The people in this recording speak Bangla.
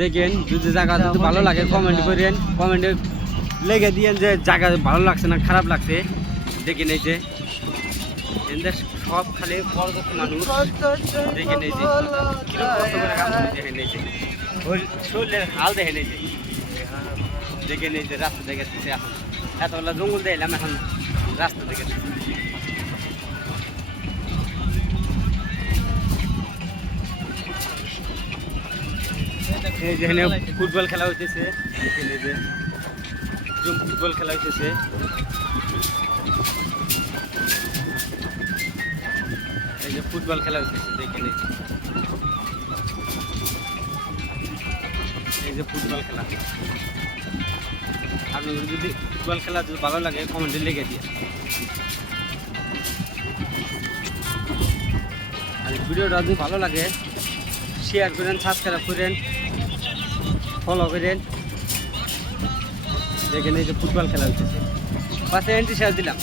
দেখেন যদি জায়গা যদি ভালো লাগে কমেন্ট করেন, কমেন্টে লেগে দিয়েন যে জায়গা ভালো লাগছে না খারাপ লাগছে। দেখেন এই যে সব খালি পর্যটক মানুষ, দেখেন এই যে কিরকম কষ্ট করে কাজ করে, দেখেন এই যে শরীরের হাল দেখেন এই যে, দেখেন এই যে রাস্তা দেখেছে এখন এতগুলা জঙ্গল দেখলাম এখন রাস্তা দেখেছে। এই যেখানে ফুটবল খেলা হইতেছে, দেখেন এই যে ফুটবল খেলা হইতেছে, এই যে ফুটবল খেলা হইতেছে, দেখেন এই যে ফুটবল খেলা। আপনাদের যদি ফুটবল খেলা যদি ভালো লাগে কমেন্টে লিখে দিয়ে, আর ভিডিওটা যদি ভালো লাগে শেয়ার করেন, সাবস্ক্রাইব করেন, ফলো করেন। দেখেন এই যে ফুটবল খেলা হইতেছে, পাশে এন্ট্রি শেয়ার দিলাম।